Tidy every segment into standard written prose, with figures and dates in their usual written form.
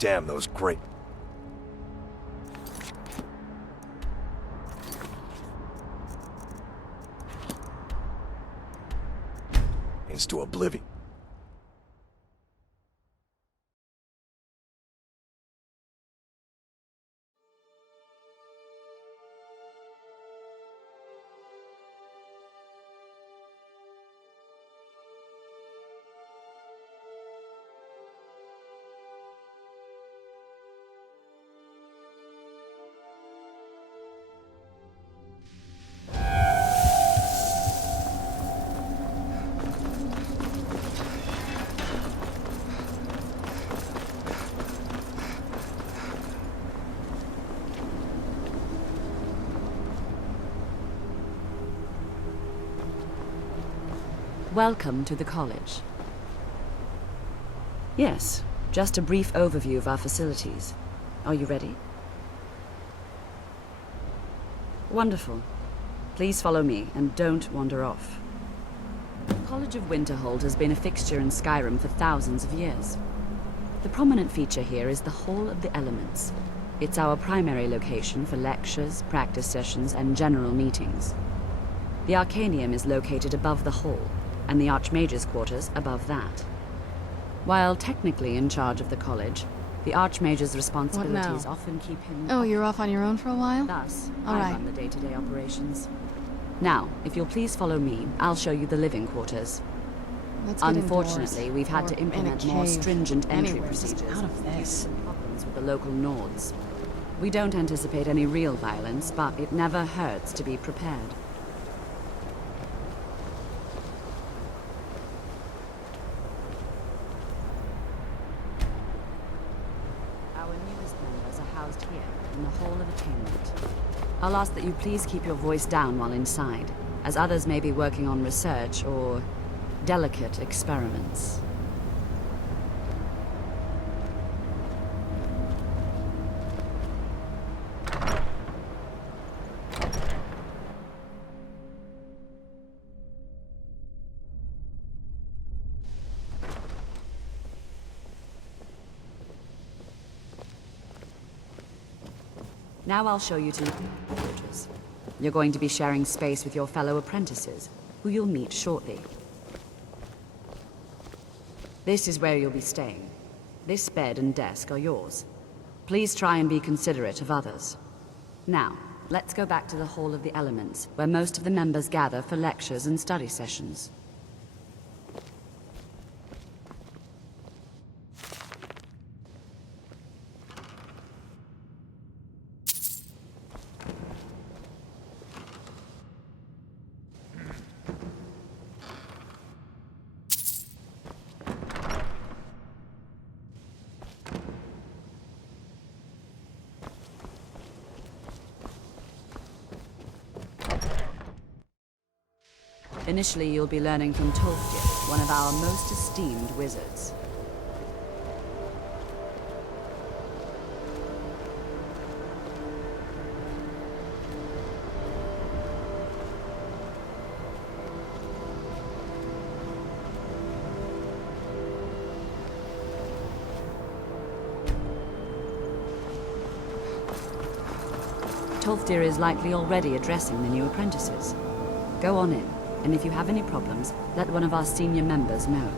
Damn those great... to oblivion. Welcome to the college. Yes, just a brief overview of our facilities. Are you ready? Wonderful. Please follow me, and don't wander off. The College of Winterhold has been a fixture in Skyrim for thousands of years. The prominent feature here is the Hall of the Elements. It's our primary location for lectures, practice sessions, and general meetings. The Arcanium is located above the hall, and the Archmage's quarters above that. While technically in charge of the college, the Archmage's responsibilities often keep him... Oh, you're off on your own for a while? Thus, All I right. run the day-to-day operations. Now, if you'll please follow me, I'll show you the living quarters. Let's get Unfortunately, indoors. we've had Or to in a implement more cave. stringent entry Anywhere, just procedures. out of this. due to problems with the local Nords. We don't anticipate any real violence, but it never hurts to be prepared. Our newest members are housed here, in the Hall of Attainment. I'll ask that you please keep your voice down while inside, as others may be working on research or delicate experiments. Now I'll show you to the quarters. You're going to be sharing space with your fellow apprentices, who you'll meet shortly. This is where you'll be staying. This bed and desk are yours. Please try and be considerate of others. Now, let's go back to the Hall of the Elements, where most of the members gather for lectures and study sessions. Initially, you'll be learning from Tolfdir, one of our most esteemed wizards. Tolfdir is likely already addressing the new apprentices. Go on in. And if you have any problems, let one of our senior members know.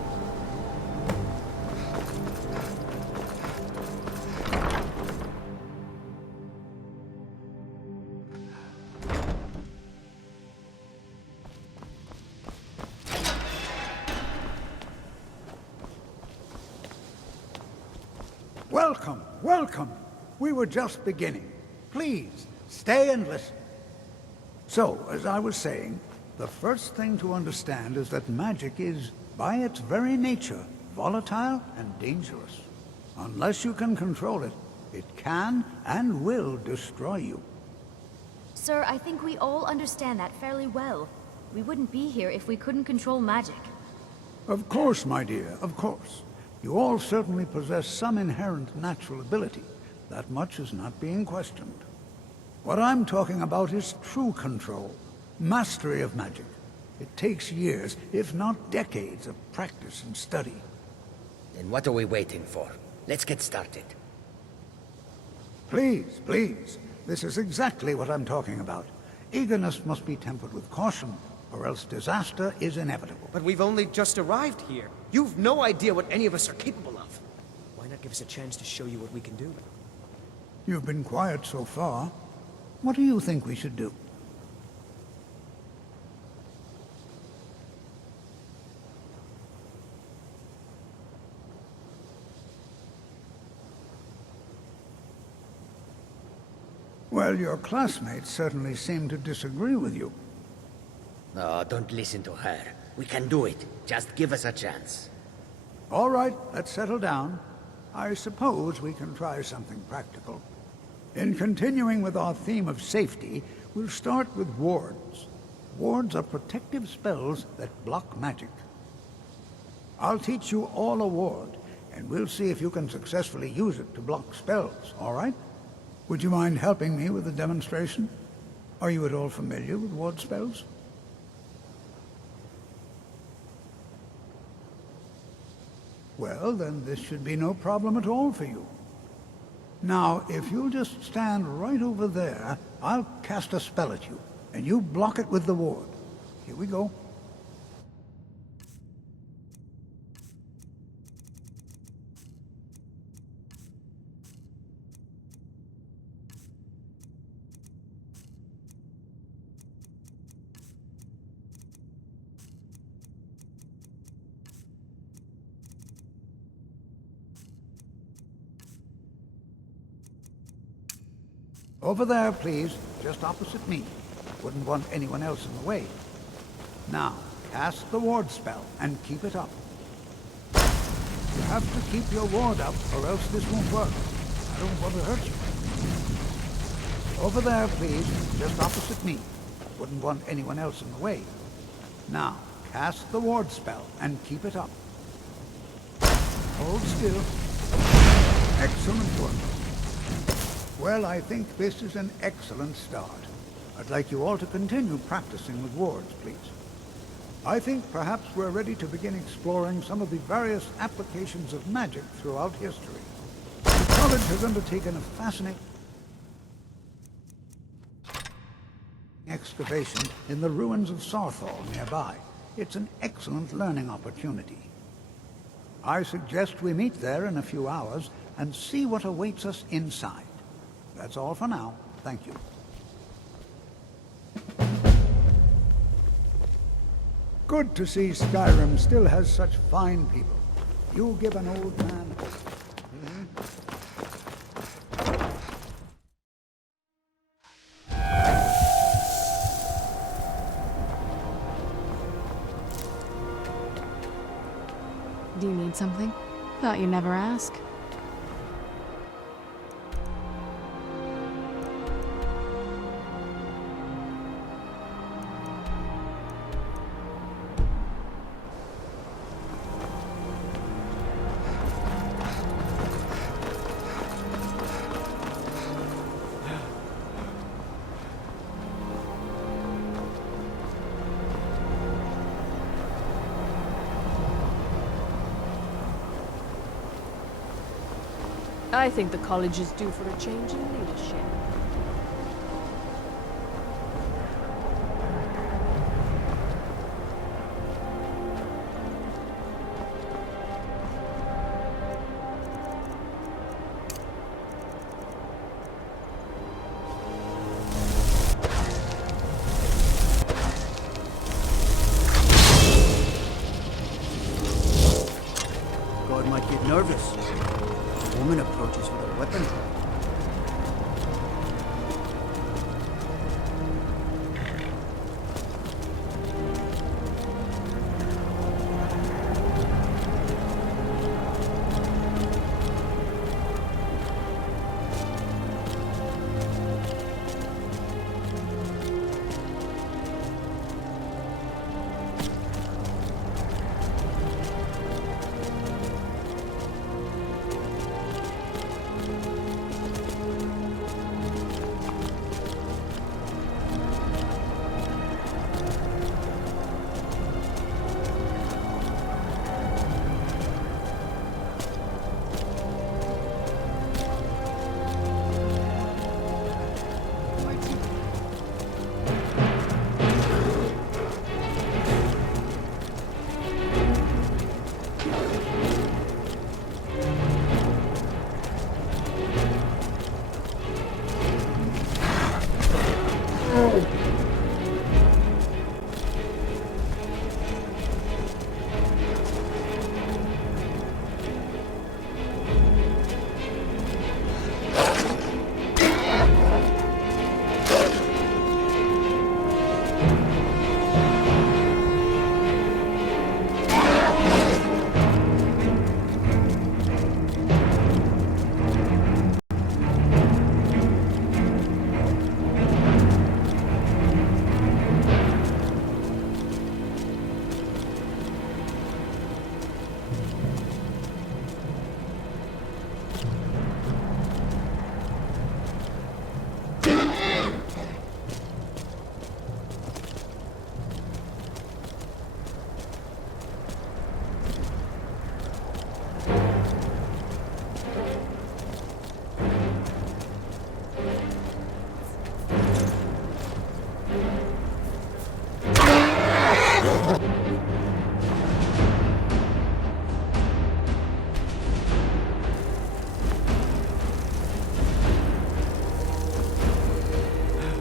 Welcome, welcome. We were just beginning. Please, stay and listen. So, as I was saying, the first thing to understand is that magic is, by its very nature, volatile and dangerous. Unless you can control it, it can and will destroy you. Sir, I think we all understand that fairly well. We wouldn't be here if we couldn't control magic. Of course, my dear, of course. You all certainly possess some inherent natural ability. That much is not being questioned. What I'm talking about is true control. Mastery of magic. It takes years, if not decades, of practice and study. Then what are we waiting for? Let's get started. Please, please. This is exactly what I'm talking about. Eagerness must be tempered with caution, or else disaster is inevitable. But we've only just arrived here. You've no idea what any of us are capable of. Why not give us a chance to show you what we can do? You've been quiet so far. What do you think we should do? Well, your classmates certainly seem to disagree with you. No, don't listen to her. We can do it. Just give us a chance. All right, let's settle down. I suppose we can try something practical. In continuing with our theme of safety, we'll start with wards. Wards are protective spells that block magic. I'll teach you all a ward, and we'll see if you can successfully use it to block spells, all right? Would you mind helping me with the demonstration? Are you at all familiar with ward spells? Well, then this should be no problem at all for you. Now, if you'll just stand right over there, I'll cast a spell at you, and you block it with the ward. Here we go. Over there, please, just opposite me. Wouldn't want anyone else in the way. Now, cast the ward spell and keep it up. You have to keep your ward up, or else this won't work. I don't want to hurt you. Over there, please, just opposite me. Wouldn't want anyone else in the way. Now, cast the ward spell and keep it up. Hold still. Excellent work. Well, I think this is an excellent start. I'd like you all to continue practicing with wards, please. I think perhaps we're ready to begin exploring some of the various applications of magic throughout history. The college has undertaken a fascinating excavation in the ruins of Saarthal nearby. It's an excellent learning opportunity. I suggest we meet there in a few hours and see what awaits us inside. That's all for now. Thank you. Good to see Skyrim still has such fine people. You give an old man... Do you need something? Thought you'd never ask. I think the college is due for a change in leadership. God might get nervous. A woman approaches with a weapon.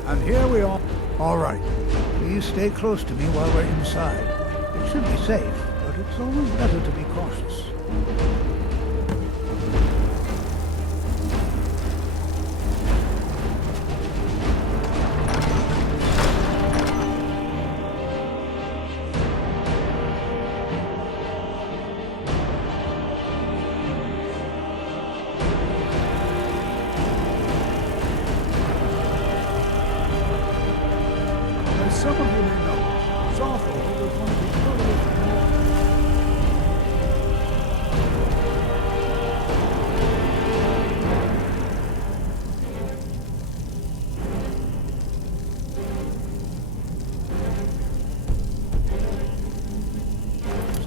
And here we are. All right. Please stay close to me while we're inside. It should be safe, but it's always better to be cautious. As some of you may know, Saarthal was one of the earliest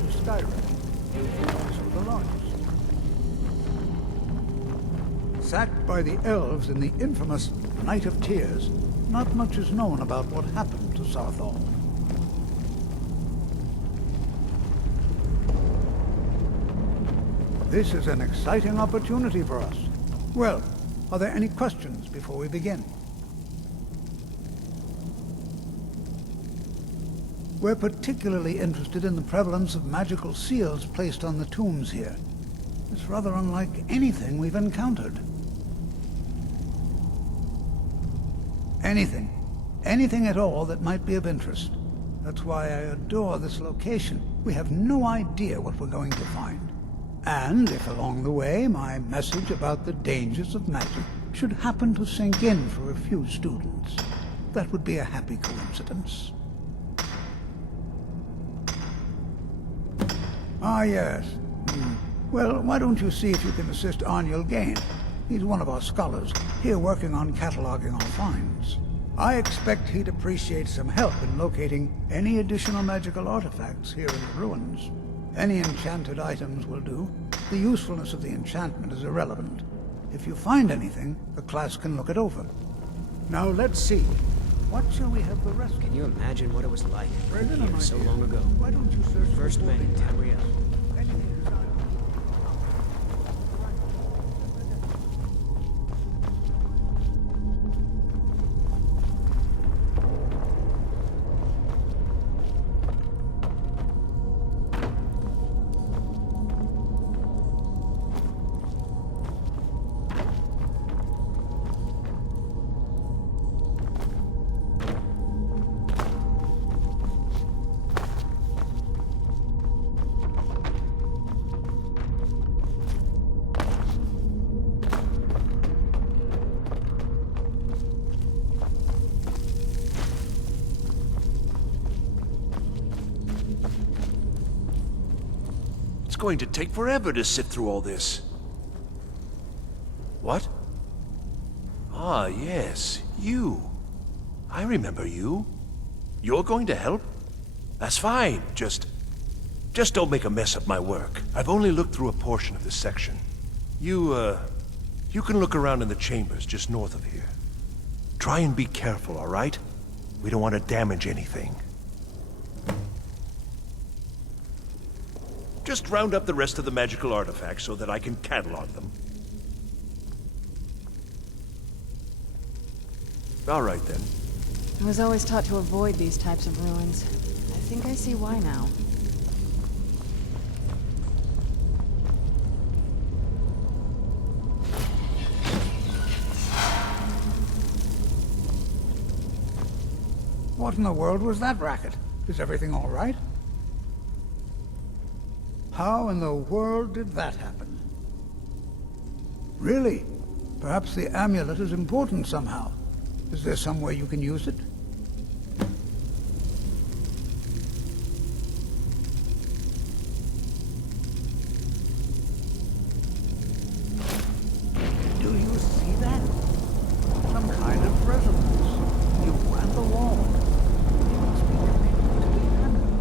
of Skyrim. Also the largest. Sacked by the elves in the infamous Night of Tears, not much is known about what happened to Saarthal. This is an exciting opportunity for us. Well, are there any questions before we begin? We're particularly interested in the prevalence of magical seals placed on the tombs here. It's rather unlike anything we've encountered. Anything. Anything at all that might be of interest. That's why I adore this location. We have no idea what we're going to find. And if along the way my message about the dangers of magic should happen to sink in for a few students, that would be a happy coincidence. Ah, yes. Well, why don't you see if you can assist Arniel Gain? He's one of our scholars, here working on cataloging our finds. I expect he'd appreciate some help in locating any additional magical artifacts here in the ruins. Any enchanted items will do. The usefulness of the enchantment is irrelevant. If you find anything, the class can look it over. Now let's see. What shall we have the rest of? Can you imagine what it was like Brendan, here my so dear, long ago? Why don't you search for First men in holding Tamriel. Anything inside- It's going to take forever to sift through all this. What? Ah, yes, you. I remember you. You're going to help? That's fine. Just don't make a mess of my work. I've only looked through a portion of this section. You can look around in the chambers just north of here. Try and be careful, all right? We don't want to damage anything. Just round up the rest of the magical artifacts so that I can catalog them. All right, then. I was always taught to avoid these types of ruins. I think I see why now. What in the world was that racket? Is everything all right? How in the world did that happen? Really? Perhaps the amulet is important somehow. Is there some way you can use it? Do you see that? Some kind of resonance. You and the wall. It must be connected to the amulet.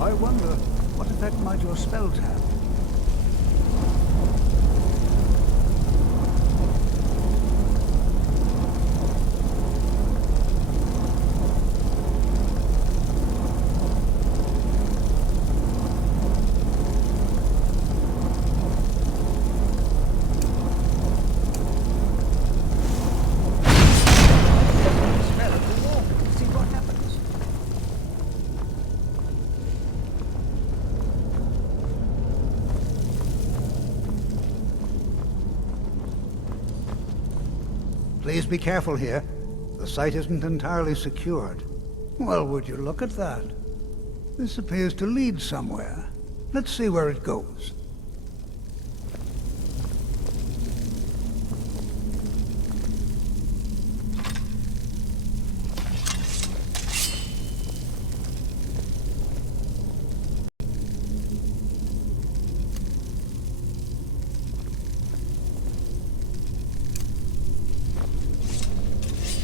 I wonder what effect might your spells have? Please be careful here. The site isn't entirely secured. Well, would you look at that? This appears to lead somewhere. Let's see where it goes.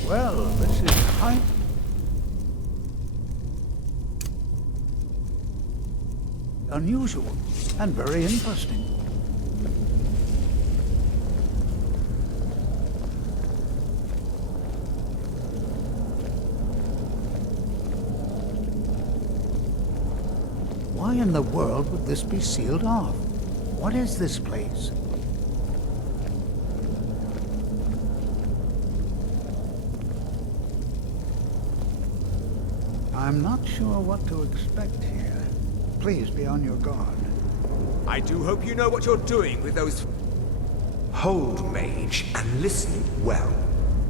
Well, this is high. Unusual and very interesting. Why in the world would this be sealed off? What is this place? I'm not sure what to expect here. Please be on your guard. I do hope you know what you're doing with those... Hold, mage, and listen well.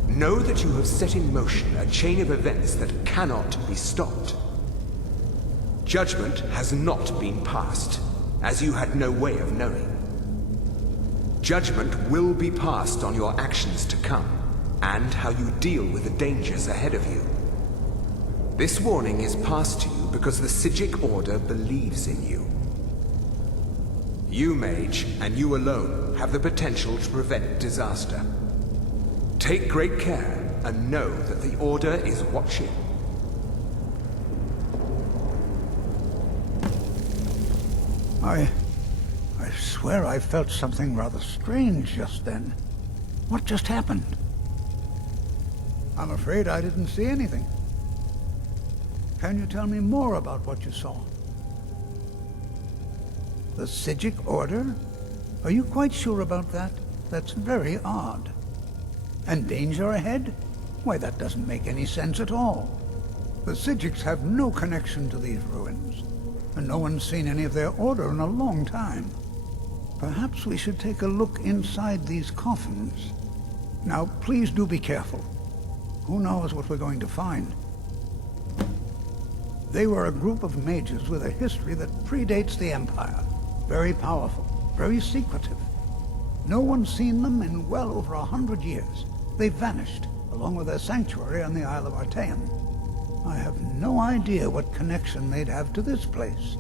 Know that you have set in motion a chain of events that cannot be stopped. Judgment has not been passed, as you had no way of knowing. Judgment will be passed on your actions to come, and how you deal with the dangers ahead of you. This warning is passed to you because the Psijic Order believes in you. You, mage, and you alone, have the potential to prevent disaster. Take great care, and know that the Order is watching. I swear I felt something rather strange just then. What just happened? I'm afraid I didn't see anything. Can you tell me more about what you saw? The Psijic Order? Are you quite sure about that? That's very odd. And danger ahead? Why, that doesn't make any sense at all. The Psijics have no connection to these ruins, and no one's seen any of their order in a long time. Perhaps we should take a look inside these coffins. Now, please do be careful. Who knows what we're going to find? They were a group of mages with a history that predates the Empire. Very powerful, very secretive. No one's seen them in well over 100 years. They vanished, along with their sanctuary on the Isle of Artaeum. I have no idea what connection they'd have to this place.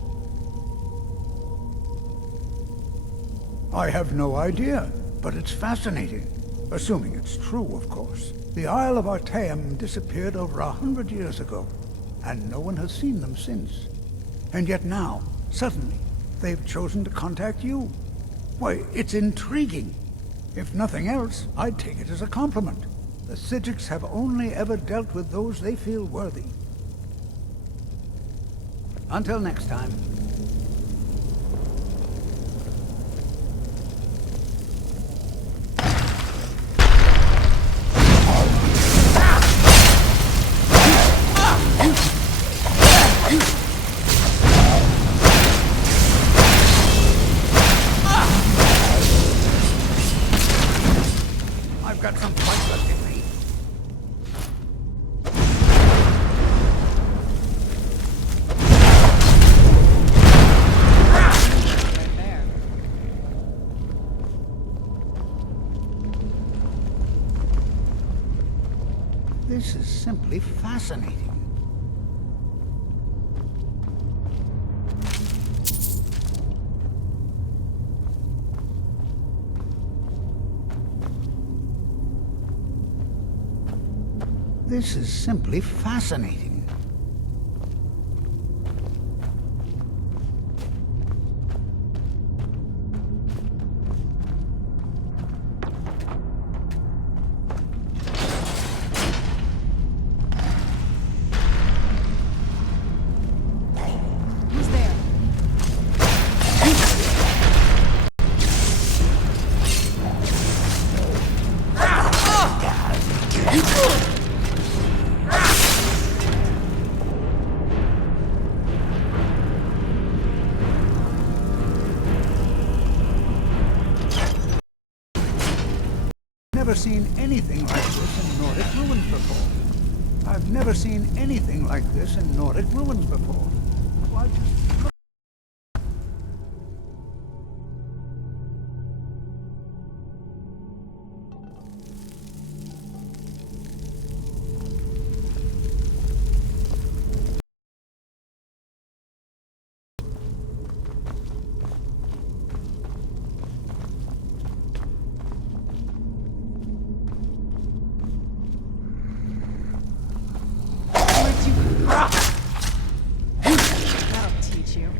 I have no idea, but it's fascinating. Assuming it's true, of course. The Isle of Artaeum disappeared over 100 years ago, and no one has seen them since. And yet now, suddenly, they've chosen to contact you. Why, it's intriguing. If nothing else, I'd take it as a compliment. The Psijics have only ever dealt with those they feel worthy. Until next time. I've got some fight left in me. Right there. This is simply fascinating. This is simply fascinating. Who's there? never seen anything like this in Nordic ruins before. I've never seen anything like this in Nordic ruins before. Why just look. That'll teach you.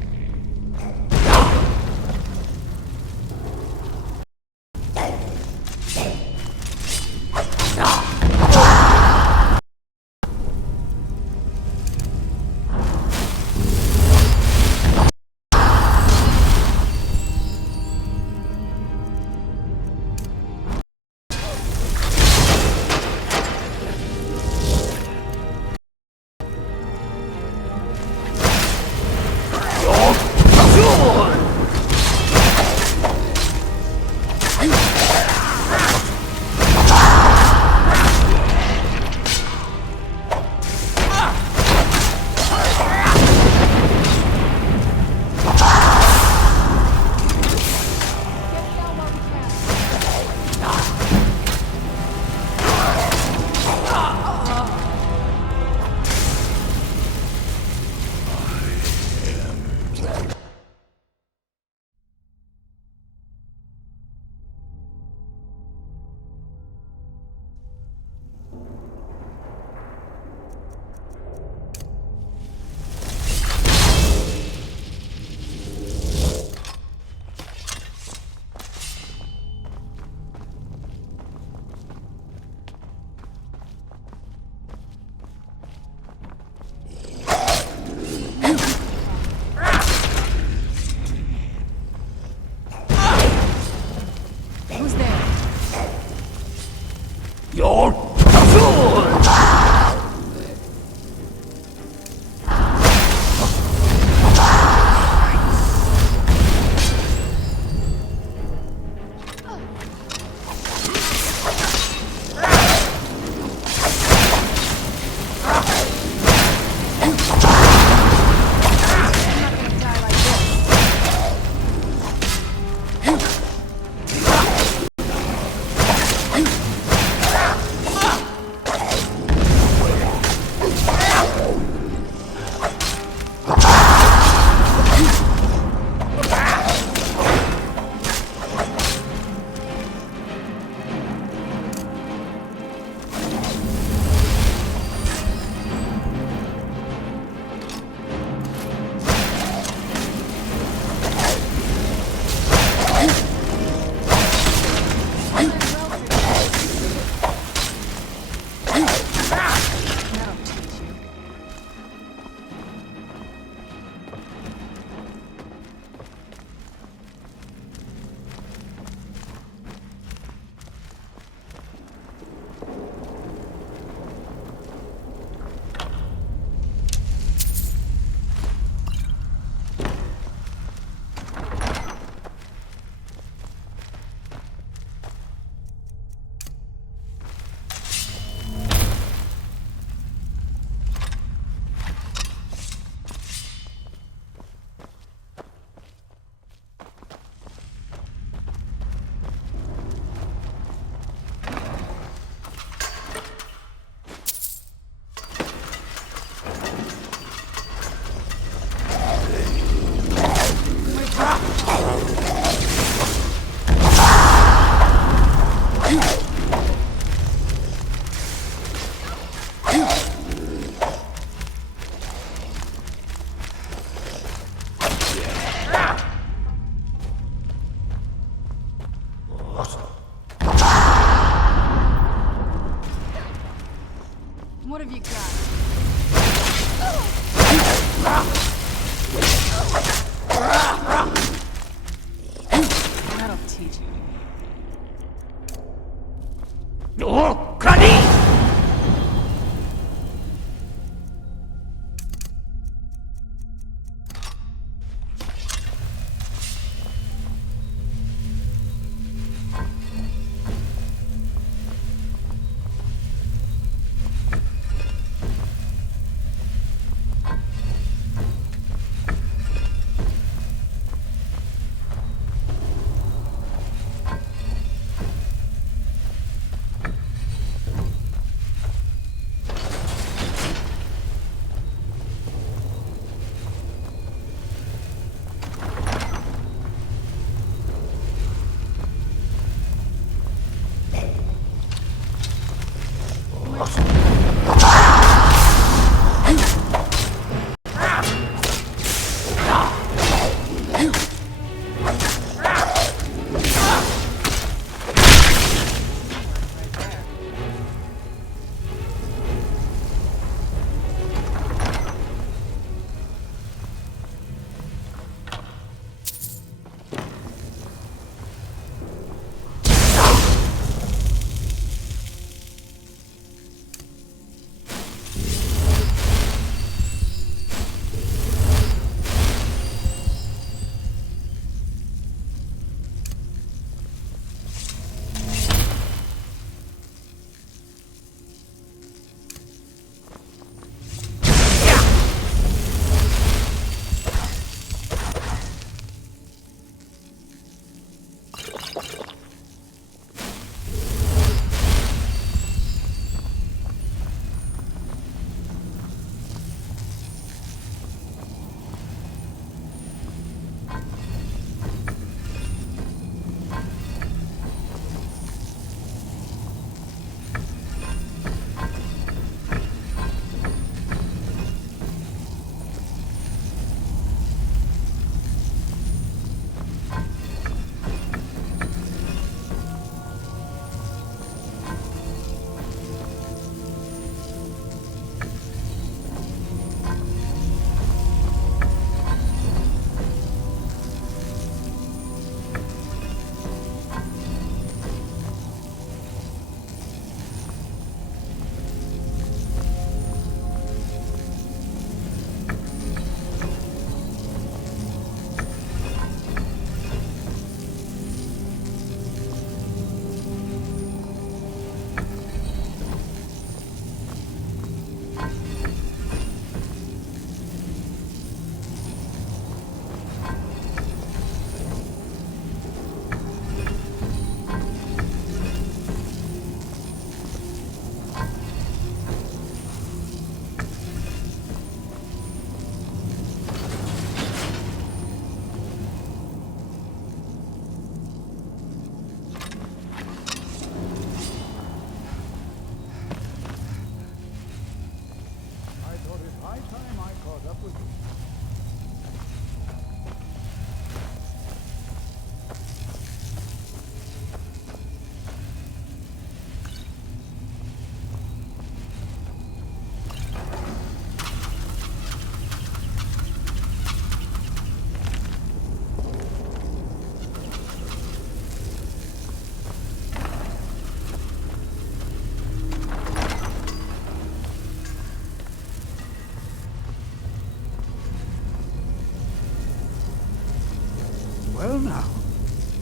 Well now,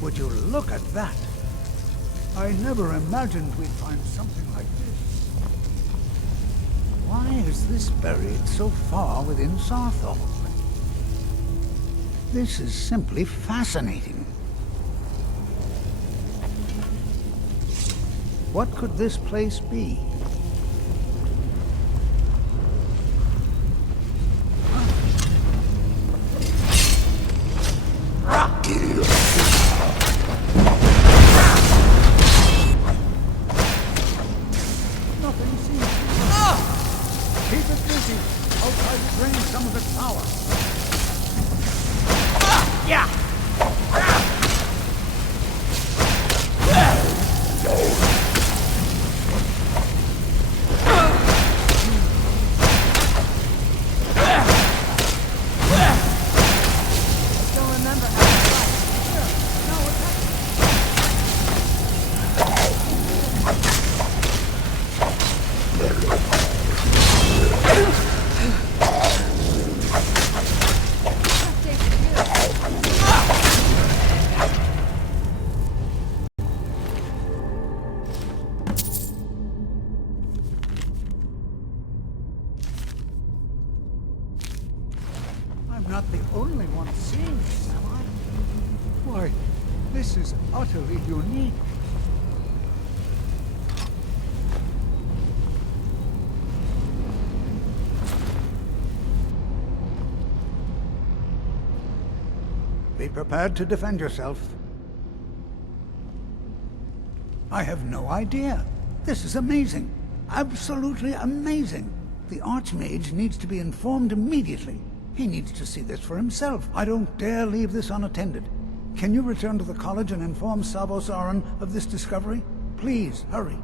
would you look at that? I never imagined we'd find something like this. Why is this buried so far within Saarthal? This is simply fascinating. What could this place be? Nothing seems to be. Keep it busy. I'll try to drain some of its power. Don't remember how to fight. No, it's I'm not the only one seeing this, am I? Why, this is utterly unique. Be prepared to defend yourself. I have no idea. This is amazing. Absolutely amazing. The Archmage needs to be informed immediately. He needs to see this for himself. I don't dare leave this unattended. Can you return to the college and inform Sabo Saran of this discovery? Please, hurry.